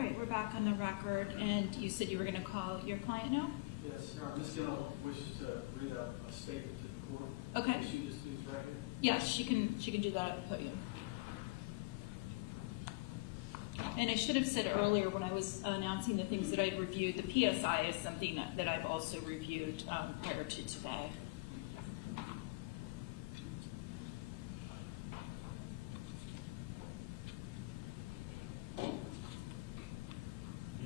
right, we're back on the record, and you said you were going to call your client now? Yes, Ms. Gilland wishes to read a statement to the court. Okay. Can she just do this right here? Yes, she can do that at the podium. And I should have said earlier when I was announcing the things that I'd reviewed, the PSI is something that I've also reviewed prior to today.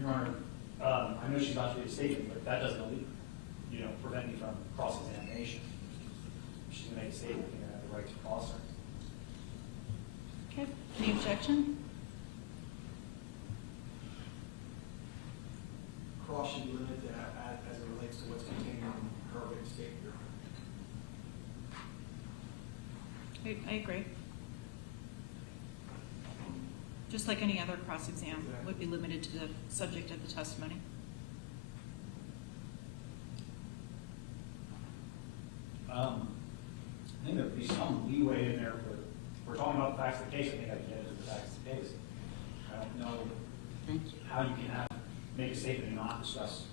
Your Honor, I know she's about to read a statement, but that doesn't prevent me from cross-examination. If she's going to make a statement, you're going to have the right to cross her. Okay, any objection? Cross should be limited to as it relates to what's contained in her written statement. I agree. Just like any other cross-exam would be limited to the subject of the testimony. I think there'd be some leeway in there for, we're talking about the facts of the case, I think I can get into the facts of the case. I don't know how you can make a statement and not discuss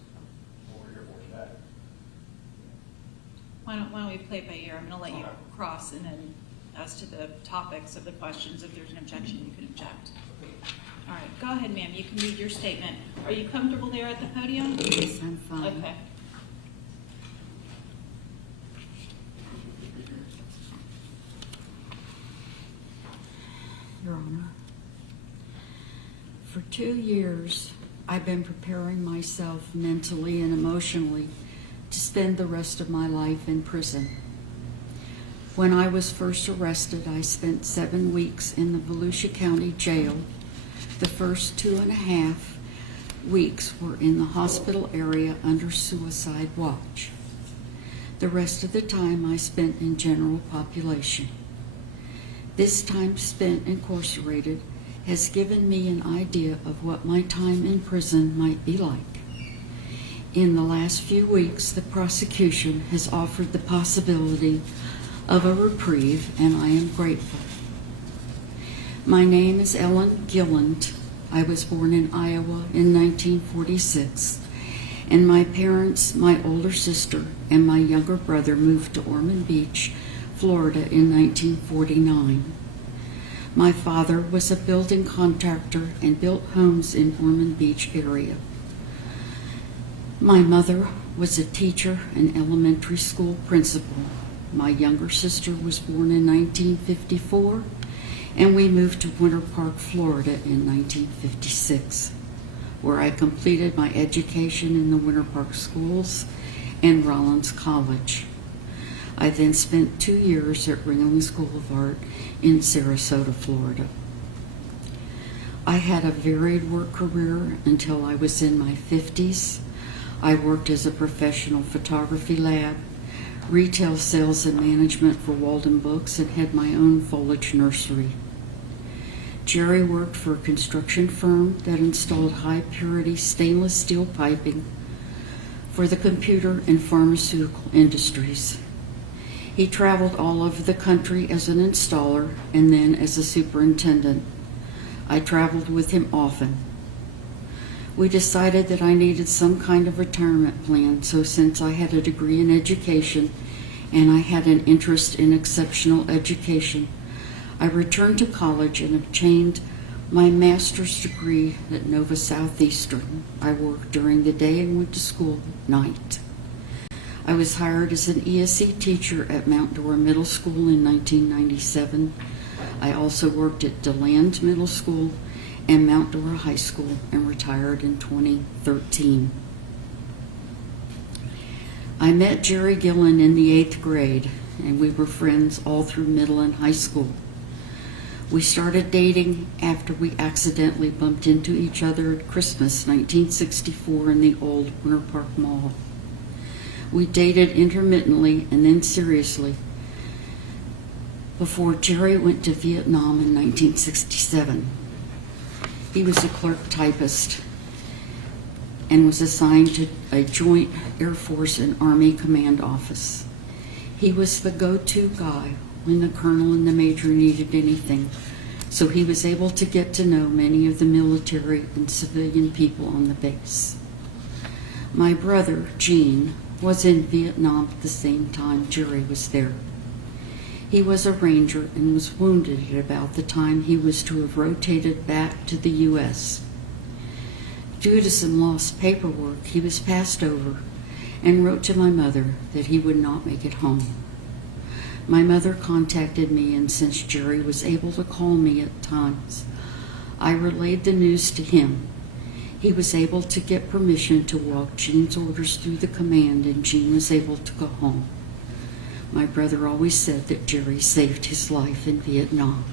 what we're here for today. Why don't we play it by ear? I'm going to let you cross, and then as to the topics of the questions, if there's an objection, you can object. All right, go ahead, ma'am. You can read your statement. Are you comfortable there at the podium? Yes, I'm fine. Okay. Your Honor, for 2 years, I've been preparing myself mentally and emotionally to spend the rest of my life in prison. When I was first arrested, I spent 7 weeks in the Volusia County Jail. The first 2.5 weeks were in the hospital area under suicide watch. The rest of the time I spent in general population. This time spent incarcerated has given me an idea of what my time in prison might be like. In the last few weeks, the prosecution has offered the possibility of a reprieve, and I am grateful. My name is Ellen Gilland. I was born in Iowa in 1946, and my parents, my older sister, and my younger brother moved to Ormond Beach, Florida in 1949. My father was a building contractor and built homes in Ormond Beach area. My mother was a teacher and elementary school principal. My younger sister was born in 1954, and we moved to Winter Park, Florida in 1956, where I completed my education in the Winter Park schools and Rollins College. I then spent 2 years at Ringling School of Art in Sarasota, Florida. I had a varied work career until I was in my 50s. I worked as a professional photography lab, retail sales and management for Walden Books, and had my own foliage nursery. Jerry worked for a construction firm that installed high-purity stainless steel piping for the computer and pharmaceutical industries. He traveled all over the country as an installer and then as a superintendent. I traveled with him often. We decided that I needed some kind of retirement plan, so since I had a degree in education and I had an interest in exceptional education, I returned to college and obtained my master's degree at Nova Southeastern. I worked during the day and went to school at night. I was hired as an ESE teacher at Mount Dora Middle School in 1997. I also worked at DeLand Middle School and Mount Dora High School and retired in 2013. I met Jerry Gilland in the 8th grade, and we were friends all through middle and high school. We started dating after we accidentally bumped into each other at Christmas 1964 in the old Winter Park Mall. We dated intermittently and then seriously before Jerry went to Vietnam in 1967. He was a clerk typist and was assigned to a joint Air Force and Army command office. He was the go-to guy when the colonel and the major needed anything, so he was able to get to know many of the military and civilian people on the base. My brother, Gene, was in Vietnam at the same time Jerry was there. He was a ranger and was wounded at about the time he was to have rotated back to the U.S. Due to some lost paperwork, he was passed over and wrote to my mother that he would not make it home. My mother contacted me, and since Jerry was able to call me at times, I relayed the news to him. He was able to get permission to walk Gene's orders through the command, and Gene was able to go home. My brother always said that Jerry saved his life in Vietnam.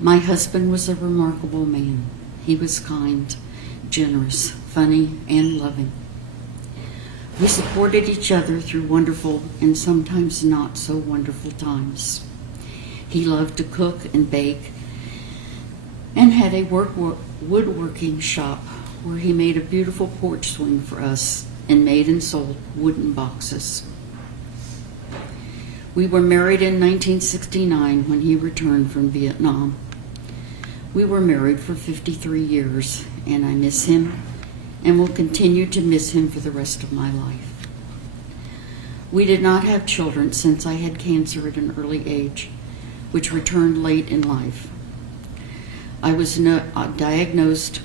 My husband was a remarkable man. He was kind, generous, funny, and loving. We supported each other through wonderful and sometimes not so wonderful times. He loved to cook and bake and had a woodworking shop where he made a beautiful porch swing for us and made and sold wooden boxes. We were married in 1969 when he returned from Vietnam. We were married for 53 years, and I miss him and will continue to miss him for the rest of my life. We did not have children since I had cancer at an early age, which returned late in life. I was diagnosed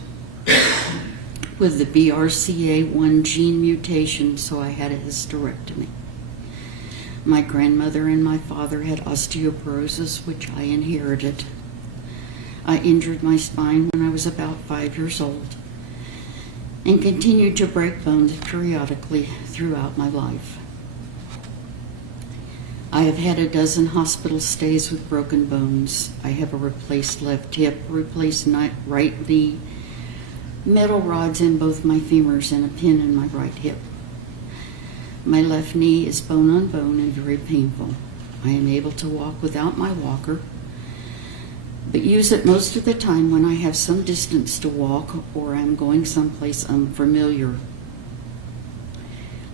with the BRCA1 gene mutation, so I had a hysterectomy. My grandmother and my father had osteoporosis, which I inherited. I injured my spine when I was about 5 years old and continued to break bones periodically throughout my life. I have had a dozen hospital stays with broken bones. I have a replaced left hip, replaced right knee, metal rods in both my femurs, and a pin in my right hip. My left knee is bone on bone and very painful. I am able to walk without my walker, but use it most of the time when I have some distance to walk or I'm going someplace unfamiliar.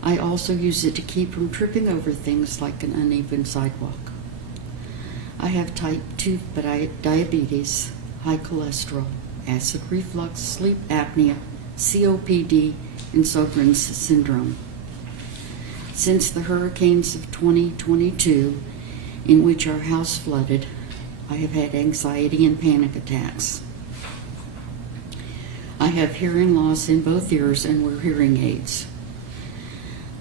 I also use it to keep from tripping over things like an uneven sidewalk. I have type 2 diabetes, high cholesterol, acid reflux, sleep apnea, COPD, and Sjogren's syndrome. Since the hurricanes of 2022, in which our house flooded, I have had anxiety and panic attacks. I have hearing loss in both ears and wear hearing aids.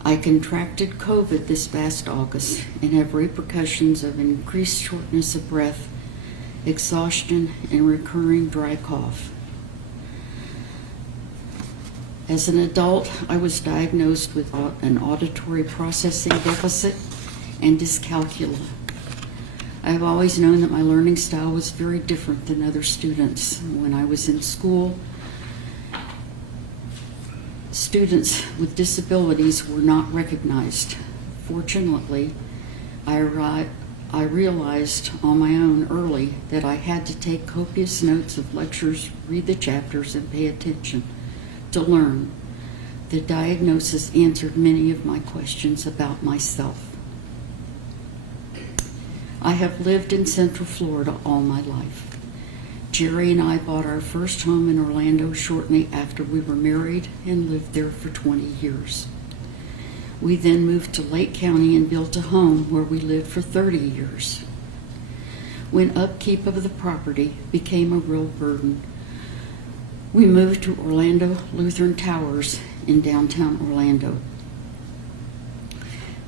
I contracted COVID this past August and have repercussions of increased shortness of breath, exhaustion, and recurring dry cough. As an adult, I was diagnosed with an auditory processing deficit and dyscalculia. I have always known that my learning style was very different than other students. When I was in school, students with disabilities were not recognized. Fortunately, I realized on my own early that I had to take copious notes of lectures, read the chapters, and pay attention to learn. The diagnosis answered many of my questions about myself. I have lived in Central Florida all my life. Jerry and I bought our first home in Orlando shortly after we were married and lived there for 20 years. We then moved to Lake County and built a home where we lived for 30 years. When upkeep of the property became a real burden, we moved to Orlando Lutheran Towers in downtown Orlando.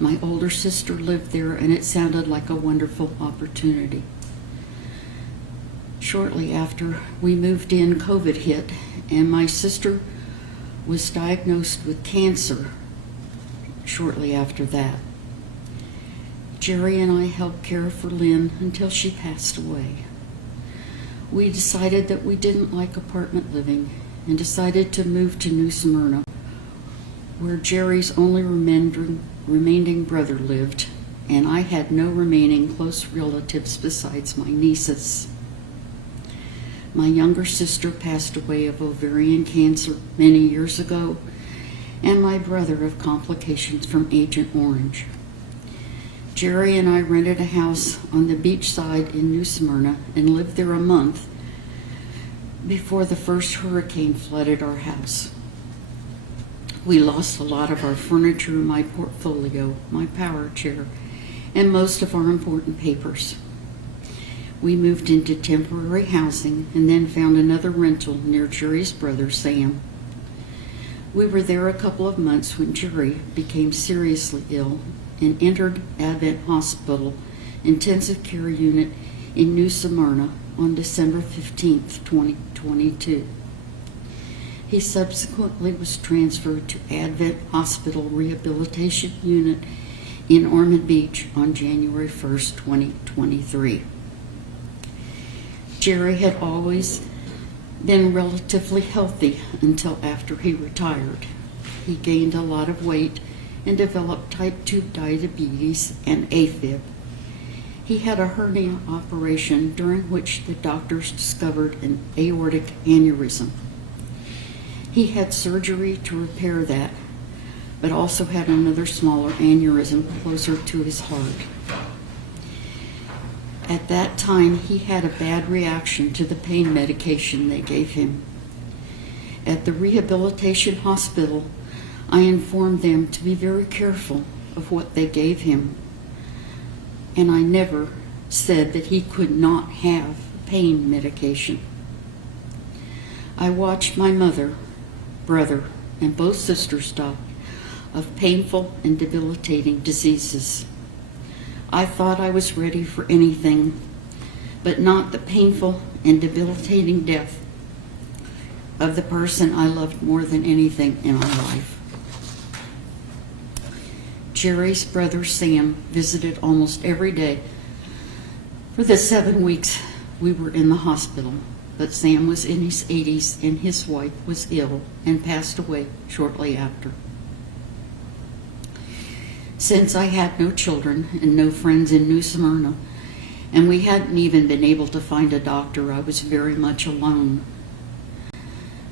My older sister lived there, and it sounded like a wonderful opportunity. Shortly after we moved in, COVID hit, and my sister was diagnosed with cancer shortly after that. Jerry and I helped care for Lynn until she passed away. We decided that we didn't like apartment living and decided to move to New Smyrna, where Jerry's only remaining brother lived, and I had no remaining close relatives besides my nieces. My younger sister passed away of ovarian cancer many years ago, and my brother of complications from Agent Orange. Jerry and I rented a house on the beach side in New Smyrna and lived there a month before the first hurricane flooded our house. We lost a lot of our furniture, my portfolio, my power chair, and most of our important papers. We moved into temporary housing and then found another rental near Jerry's brother, Sam. We were there a couple of months when Jerry became seriously ill and entered Advent Hospital Intensive Care Unit in New Smyrna on December 15th, 2022. He subsequently was transferred to Advent Hospital Rehabilitation Unit in Ormond Beach on January 1st, 2023. Jerry had always been relatively healthy until after he retired. He gained a lot of weight and developed type 2 diabetes and AFib. He had a hernia operation during which the doctors discovered an aortic aneurysm. He had surgery to repair that, but also had another smaller aneurysm closer to his heart. At that time, he had a bad reaction to the pain medication they gave him. At the rehabilitation hospital, I informed them to be very careful of what they gave him, and I never said that he could not have pain medication. I watched my mother, brother, and both sisters die of painful and debilitating diseases. I thought I was ready for anything, but not the painful and debilitating death of the person I loved more than anything in my life. Jerry's brother Sam visited almost every day for the 7 weeks we were in the hospital, but Sam was in his 80s and his wife was ill and passed away shortly after. Since I had no children and no friends in New Smyrna, and we hadn't even been able to find a doctor, I was very much alone.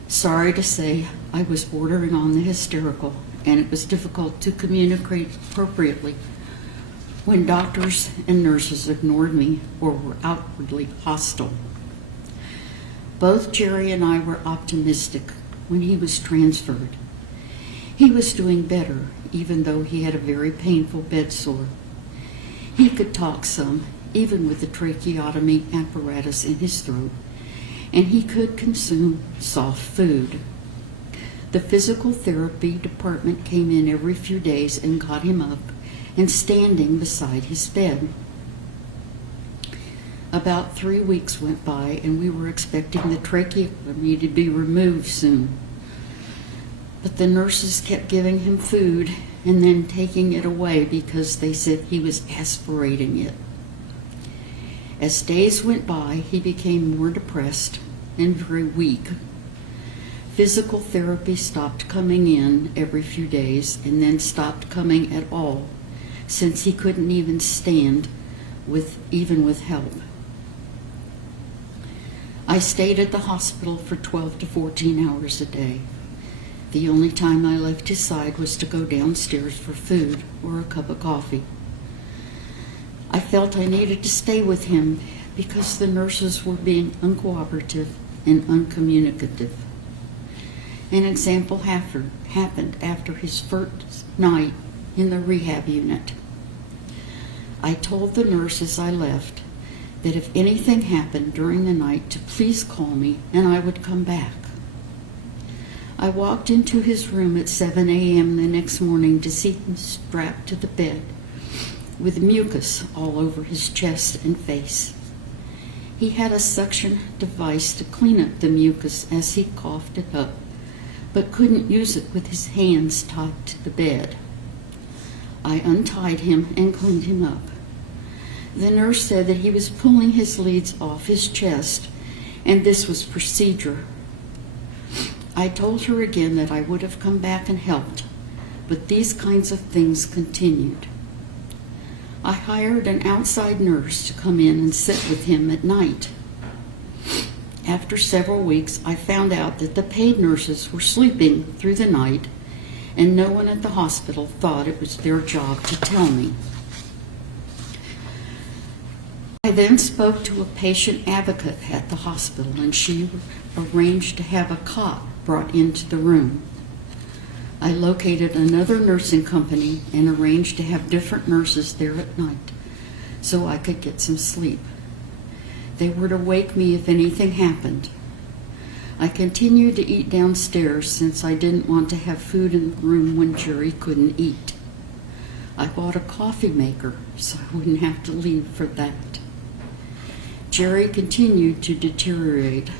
Sorry to say, I was bordering on the hysterical, and it was difficult to communicate appropriately when doctors and nurses ignored me or were outwardly hostile. Both Jerry and I were optimistic when he was transferred. He was doing better, even though he had a very painful bed sore. He could talk some, even with the tracheotomy apparatus in his throat, and he could consume soft food. The physical therapy department came in every few days and got him up and standing beside his bed. About 3 weeks went by and we were expecting the tracheotomy to be removed soon. But the nurses kept giving him food and then taking it away because they said he was aspirating it. As days went by, he became more depressed and very weak. Physical therapy stopped coming in every few days and then stopped coming at all, since he couldn't even stand even with help. I stayed at the hospital for 12 to 14 hours a day. The only time I left his side was to go downstairs for food or a cup of coffee. I felt I needed to stay with him because the nurses were being uncooperative and uncommunicative. An example happened after his first night in the rehab unit. I told the nurse as I left that if anything happened during the night to please call me and I would come back. I walked into his room at 7 a.m. the next morning to see him strapped to the bed with mucus all over his chest and face. He had a suction device to clean up the mucus as he coughed it up, but couldn't use it with his hands tied to the bed. I untied him and cleaned him up. The nurse said that he was pulling his leads off his chest, and this was procedure. I told her again that I would have come back and helped, but these kinds of things continued. I hired an outside nurse to come in and sit with him at night. After several weeks, I found out that the paid nurses were sleeping through the night, and no one at the hospital thought it was their job to tell me. I then spoke to a patient advocate at the hospital, and she arranged to have a cot brought into the room. I located another nursing company and arranged to have different nurses there at night so I could get some sleep. They were to wake me if anything happened. I continued to eat downstairs since I didn't want to have food in the room when Jerry couldn't eat. I bought a coffee maker so I wouldn't have to leave for that. Jerry continued to deteriorate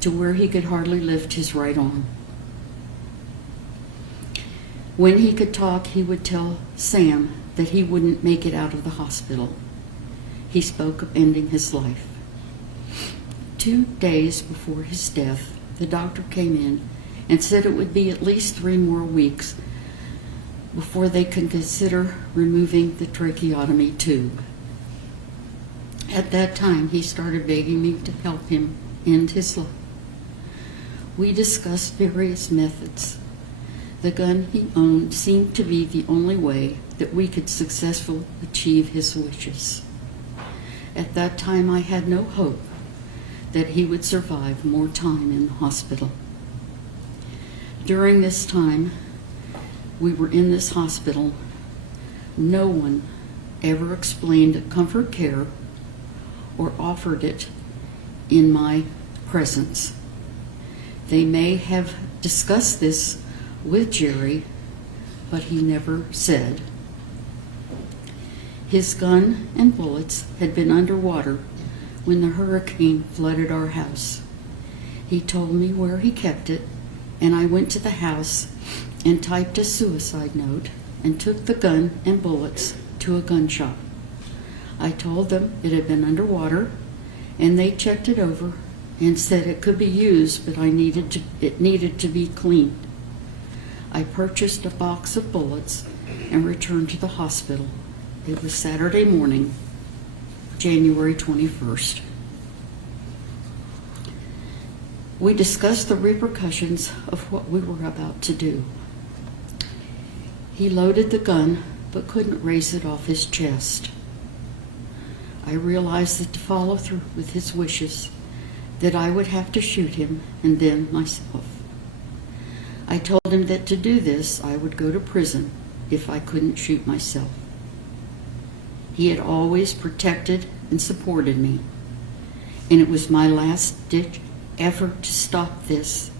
to where he could hardly lift his right arm. When he could talk, he would tell Sam that he wouldn't make it out of the hospital. He spoke of ending his life. 2 days before his death, the doctor came in and said it would be at least 3 more weeks before they could consider removing the tracheotomy tube. At that time, he started begging me to help him end his life. We discussed various methods. The gun he owned seemed to be the only way that we could successfully achieve his wishes. At that time, I had no hope that he would survive more time in the hospital. During this time we were in this hospital, no one ever explained comfort care or offered it in my presence. They may have discussed this with Jerry, but he never said. His gun and bullets had been underwater when the hurricane flooded our house. He told me where he kept it, and I went to the house and typed a suicide note and took the gun and bullets to a gun shop. I told them it had been underwater, and they checked it over and said it could be used, but it needed to be cleaned. I purchased a box of bullets and returned to the hospital. It was Saturday morning, January 21st. We discussed the repercussions of what we were about to do. He loaded the gun but couldn't raise it off his chest. I realized that to follow through with his wishes, that I would have to shoot him and then myself. I told him that to do this, I would go to prison if I couldn't shoot myself. He had always protected and supported me, and it was my last-ditch effort to stop this,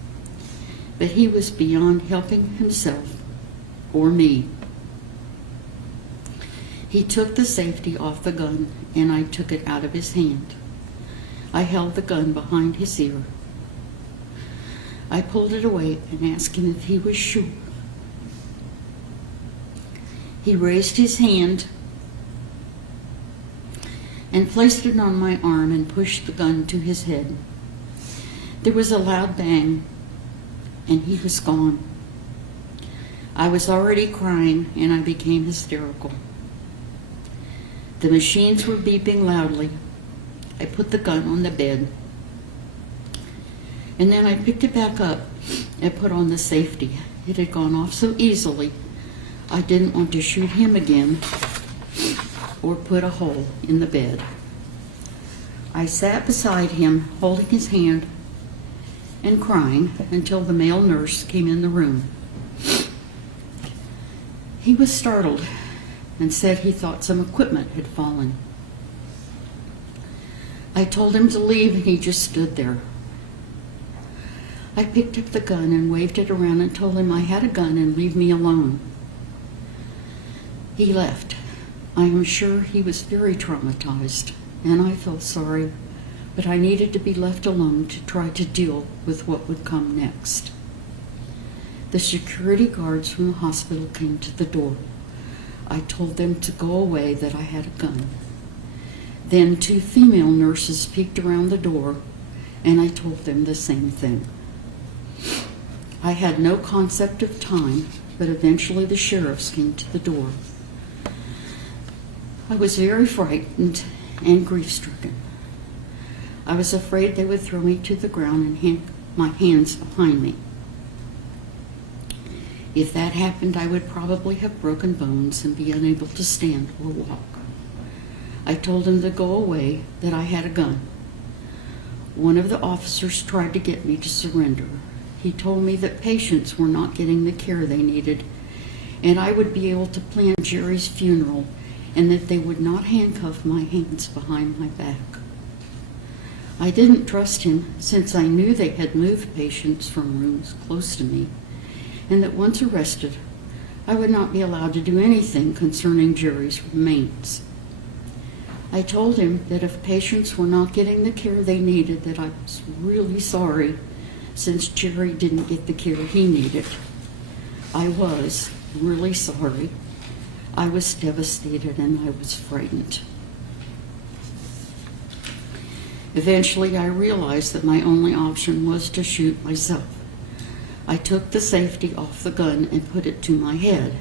but he was beyond helping himself or me. He took the safety off the gun, and I took it out of his hand. I held the gun behind his ear. I pulled it away and asked him if he was sure. He raised his hand and placed it on my arm and pushed the gun to his head. There was a loud bang, and he was gone. I was already crying, and I became hysterical. The machines were beeping loudly. I put the gun on the bed, and then I picked it back up and put on the safety. It had gone off so easily, I didn't want to shoot him again or put a hole in the bed. I sat beside him, holding his hand and crying until the male nurse came in the room. He was startled and said he thought some equipment had fallen. I told him to leave, and he just stood there. I picked up the gun and waved it around and told him I had a gun and leave me alone. He left. I am sure he was very traumatized, and I felt sorry, but I needed to be left alone to try to deal with what would come next. The security guards from the hospital came to the door. I told them to go away, that I had a gun. Then 2 female nurses peeked around the door, and I told them the same thing. I had no concept of time, but eventually the sheriffs came to the door. I was very frightened and grief-stricken. I was afraid they would throw me to the ground and hang my hands behind me. If that happened, I would probably have broken bones and be unable to stand or walk. I told him to go away, that I had a gun. One of the officers tried to get me to surrender. He told me that patients were not getting the care they needed, and I would be able to plan Jerry's funeral, and that they would not handcuff my hands behind my back. I didn't trust him, since I knew they had moved patients from rooms close to me, and that once arrested, I would not be allowed to do anything concerning Jerry's remains. I told him that if patients were not getting the care they needed, that I was really sorry, since Jerry didn't get the care he needed. I was really sorry. I was devastated and I was frightened. Eventually, I realized that my only option was to shoot myself. I took the safety off the gun and put it to my head.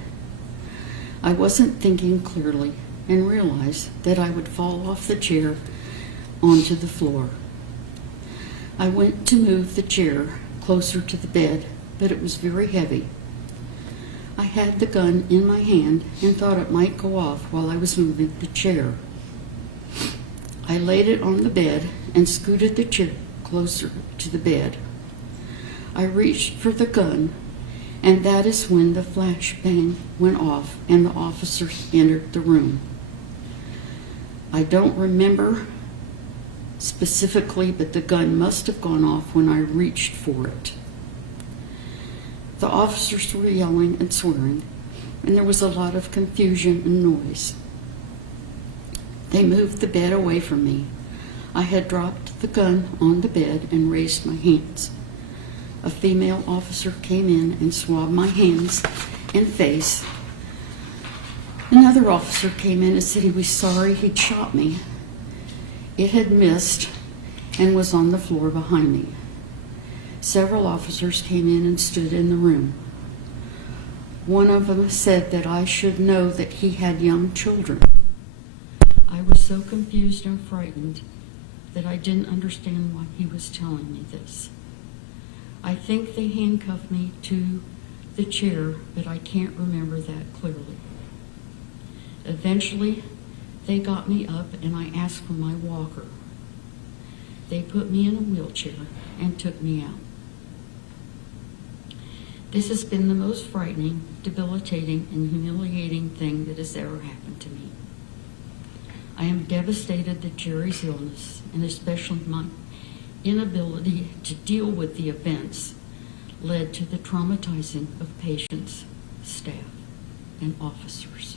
I wasn't thinking clearly and realized that I would fall off the chair onto the floor. I went to move the chair closer to the bed, but it was very heavy. I had the gun in my hand and thought it might go off while I was moving the chair. I laid it on the bed and scooted the chair closer to the bed. I reached for the gun, and that is when the flashbang went off and the officers entered the room. I don't remember specifically, but the gun must have gone off when I reached for it. The officers were yelling and swearing, and there was a lot of confusion and noise. They moved the bed away from me. I had dropped the gun on the bed and raised my hands. A female officer came in and swabbed my hands and face. Another officer came in and said he was sorry he'd shot me. It had missed and was on the floor behind me. Several officers came in and stood in the room. One of them said that I should know that he had young children. I was so confused and frightened that I didn't understand why he was telling me this. I think they handcuffed me to the chair, but I can't remember that clearly. Eventually, they got me up and I asked for my walker. They put me in a wheelchair and took me out. This has been the most frightening, debilitating, and humiliating thing that has ever happened to me. I am devastated that Jerry's illness, and especially my inability to deal with the events, led to the traumatizing of patients, staff, and officers.